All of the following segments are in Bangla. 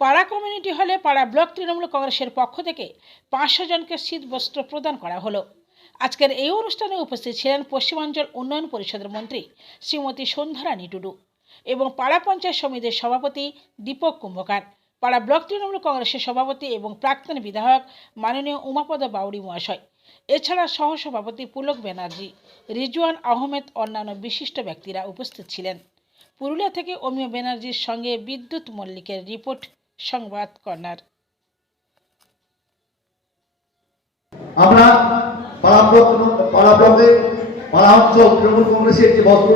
পাড়া কমিউনিটি হলে পাড়া ব্লক তৃণমূল কংগ্রেসের পক্ষ থেকে 500 জনকে শীত বস্ত্র প্রদান করা হলো। আজকের এই অনুষ্ঠানে উপস্থিত ছিলেন পশ্চিমাঞ্চল উন্নয়ন পরিষদের মন্ত্রী শ্রীমতী সন্ধ্যারানী টুডু এবং পাড়া পঞ্চায়েত সমিতির সভাপতি দীপক কুম্ভকার, পাড়া ব্লক তৃণমূল কংগ্রেসের সভাপতি এবং প্রাক্তন বিধায়ক মাননীয় উমাপদ বাউরি মহাশয়, এছাড়া সহসভাপতি পুলক ব্যানার্জি, রিজওয়ান আহমেদ অন্যান্য বিশিষ্ট ব্যক্তিরা উপস্থিত ছিলেন। পুরুলিয়া থেকে অমিয় ব্যানার্জির সঙ্গে বিদ্যুৎ মল্লিকের রিপোর্ট, সংবাদ কর্নার। আমরা পাড়া ব্লকে পাড়া অঞ্চল তৃণমূল কংগ্রেসের যে বস্ত্র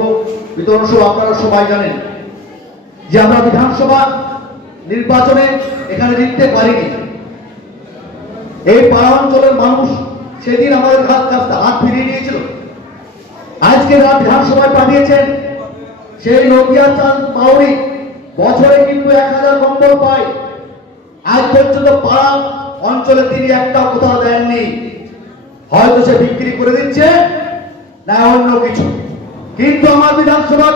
বিতরণ সভা আপনারা সবাই জানেন যে আমরা বিধানসভা নির্বাচনে এখানে জিততে পারিনি। এই পাড়া অঞ্চলের মানুষ সেদিন আমাদের হাত ফিরিয়ে নিয়েছিল। আজকে যারা বিধানসভায় পাঠিয়েছেন সেই নদিয়া চাঁদ বাউরি বছরে কিন্তু 1000 কম্বল পায়। আজ পর্যন্ত পাড়া অঞ্চলে তিনি একটাও কোথাও দেননি। হয়তো সে বিক্রি করে দিচ্ছে না অন্য কিছু, কিন্তু আমার বিধানসভা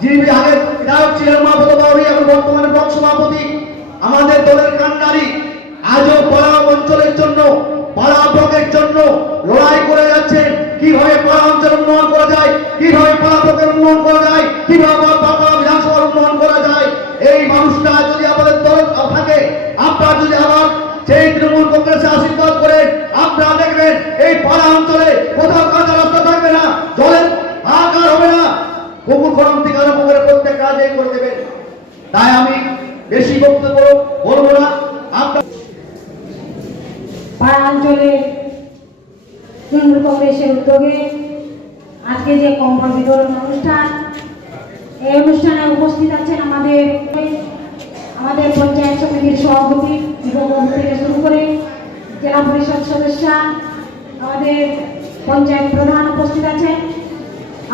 যিনি আগে বিধায়ক ছিলেন উমাপদ বাউরি, এখন বর্তমানে ব্লক সভাপতি, আমাদের দলের কান্ডারি, আজও পাড়া অঞ্চলের জন্য, পাড়া ব্লকের জন্য লড়াই করে যাচ্ছেন। কিভাবে পাড়া অঞ্চল উন্নয়ন করা যায়, কিভাবে পাড়া ব্লকের উন্নয়ন করা যায়, কিভাবে পাড়া বিধানসভার উন্নয়ন করা যায়। এই মানুষটা যদি আমাদের দল থাকে, আপনারা যদি আবার সেই তৃণমূল কংগ্রেসে আশীর্বাদ করেন, আপনারা দেখবেন এই পাড়া অঞ্চলে কোথাও কাঁচা রাস্তা থাকবে না, জলের হাহাকার হবে না, পুকুর খনন থেকে আরম্ভ করে প্রত্যেক কাজেই করে দেবেন। তাই আমি বেশি বক্তব্য বলবো না। পাড়া অঞ্চলে তৃণমূল কংগ্রেসের উদ্যোগে আজকে যে কম্বল বিতরণ অনুষ্ঠান, এই অনুষ্ঠানে উপস্থিত আছেন আমাদের পঞ্চায়েত সমিতির সভাপতি থেকে শুরু করে জেলা পরিষদ সদস্য, আমাদের পঞ্চায়েত প্রধান উপস্থিত আছেন,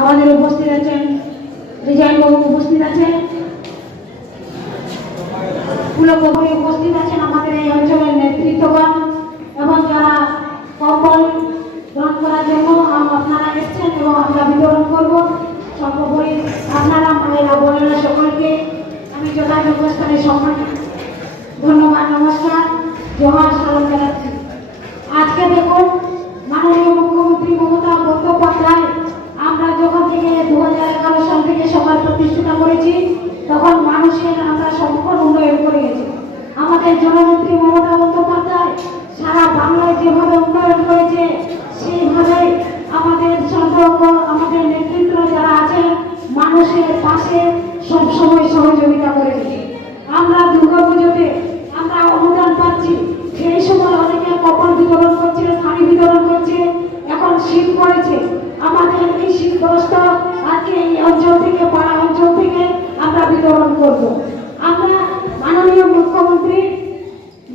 আমাদের উপস্থিত আছেন রিজাইন বাবু উপস্থিত আছেন, পুলক বাবু উপস্থিত আছেন, আমাদের এই অঞ্চলের নেতৃত্বগণ এবং যারা কম্বল গ্রহণ করার জন্য আপনারা এসেছেন এবং আমরা বিতরণ করব। সর্বোপরি আপনারা মায়েরা বোনেরা সকলকে আমি যথাযোগ্য স্থানে সম্মান, ধন্যবাদ, নমস্কার, জোহার, সালাম জানাচ্ছি। আজকে দেখুন, মাননীয় মুখ্যমন্ত্রী মমতা বন্দ্যোপাধ্যায়, আমরা যখন থেকে 2011 সাল থেকে সরকার প্রতিষ্ঠা করেছি, তখন মানুষের আমরা সম্পূর্ণ উন্নয়ন করে গেছি। আমাদের জননেত্রী মমতা বন্দ্যোপাধ্যায় সারা বাংলায় যেভাবে উন্নয়ন করেছে, সেইভাবে আমাদের সম্পর্ক, আমাদের নেতৃত্ব যারা আছেন মানুষের পাশে সবসময় সহযোগিতা করেছে। আমরা দুর্গাপুজোতে আমরা অনুদান পাচ্ছি, সেই সময় অনেকে কম্বল বিতরণ করছে, শাড়ি বিতরণ করছে। এখন শীত পড়েছে, আমাদের এই শীত বস্ত্র আজকে এই অঞ্চল থেকে, পাড়া অঞ্চল থেকে আমরা বিতরণ করব। আমরা মাননীয় মুখ্যমন্ত্রী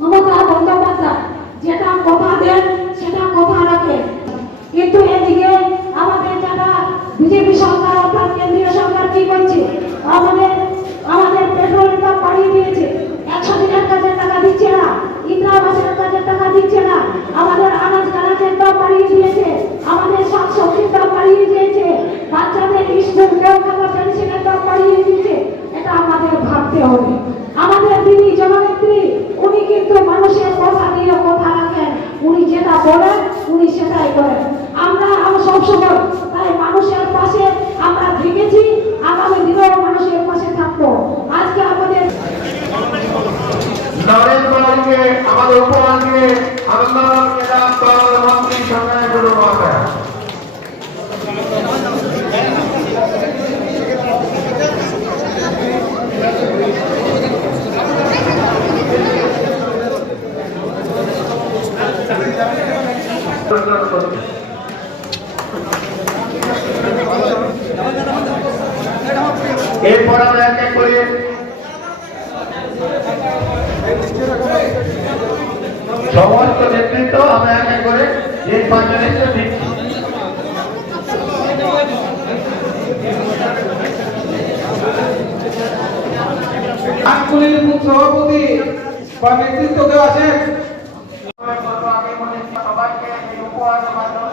মমতা বন্দ্যোপাধ্যায় যেটা কথা দেন সেটা কথা রাখেন, কিন্তু এদিকে আমাদের যারা বিজেপি সরকার অর্থাৎ কেন্দ্রীয় সরকার কি করছে, আমাদের পেট্রোলের দাম বাড়িয়ে দিয়েছে, 100 দিনের কাজের টাকা দিচ্ছে না, ইন্দিরা আবাসের কাজের টাকা দিচ্ছে না, আমাদের আনাজ কানাজের দাম বাড়িয়ে দিয়েছে, আমাদের শাকসবজির দাম বাড়িয়ে দিয়েছে, বাচ্চাদের স্কুল পেনশনের দাম বাড়িয়ে দিয়েছে। এটা আমাদের ভাবতে হবে। আমাদের দিদি জননেত্রী উনি কিন্তু মানুষের কথা দিয়ে কথা রাখেন, উনি যেটা বলেন উনি সেটাই করেন। আমরা সবসময় তাই মানুষের পাশে আমরা থেকেছি, আগামী দিনেও মানুষের পাশে থাকবো। আজকে আমাদের নরেন্দ্র মোদীকে আমাদের উপহার দিয়ে আনন্দবান জেলা দল মন্ত্রী সঙ্গে শুরু করবে। এরপর আমরা এক এক করে সমস্ত নেতৃত্ব আমরা এক এক করে এই 5 জনের দিচ্ছি। আঞ্চলিক বুথ সভাপতি বা নেতৃত্ব কেউ আছেন? সবাইকে উপহারের মাধ্যমে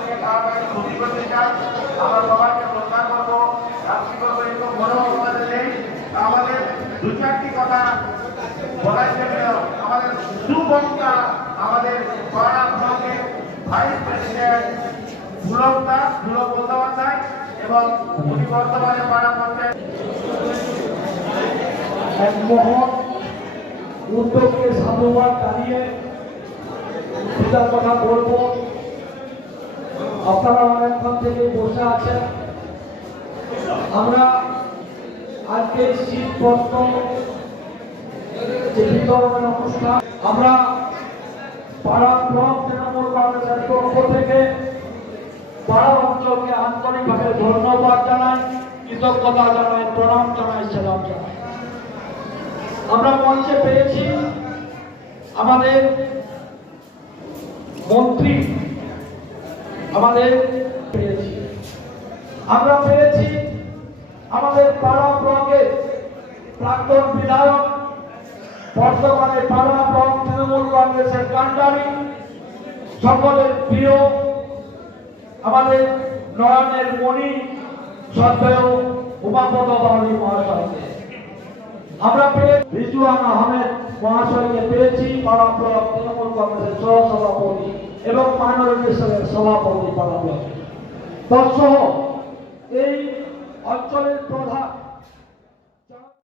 খুশি করতে চাই। আমরা সবাইকে প্রস্তাব করবো, রাষ্ট্রীয় মনোভাব নেই, আমাদের 2-4টি কথা বলার জন্য বক্তা আমাদের পাড়া ব্লকের ভাইস প্রেসিডেন্ট পুলক বন্দ্যোপাধ্যায় এবং উনি বর্তমানে পাড়া পঞ্চায়েত এক মহৎ উদ্যোগকে সাধুবাদ জানিয়ে সেটার কথা বলবো। আপনারা অনেকক্ষণ থেকে বসে আছেন। আমরা আজকে শীতবস্ত্র যে বিতরণের অনুষ্ঠান আমরা পাড়া ব্লক তৃণমূল কংগ্রেসের পক্ষ থেকে পাড়া অঞ্চলকে আন্তরিকভাবে ধন্যবাদ জানাই, কৃতজ্ঞতা জানাই, প্রণাম জানাই, সেলাম জানাই। আমরা মঞ্চে পেয়েছি আমাদের মন্ত্রী, আমরা পেয়েছি আমাদের পাড়া ব্লকের প্রাক্তন বিধায়ক, বর্তমানে পাড়া ব্লক তৃণমূল কংগ্রেসের কাণ্ডারি, সকলের প্রিয় আমাদের নয়নের মণি সত্ত্বেও উমাপদ বাউরি মহাশয়কে আমরা পেয়ে রিজওয়ান আহমেদ মহাশয়কে পেয়েছি, পাড়া ব্লক তৃণমূল কংগ্রেসের সহসভাপতি এবং মাইনরিটি সেলের সভাপতি পাড়া ব্লক তৎসহ এই অঞ্চলের প্রধান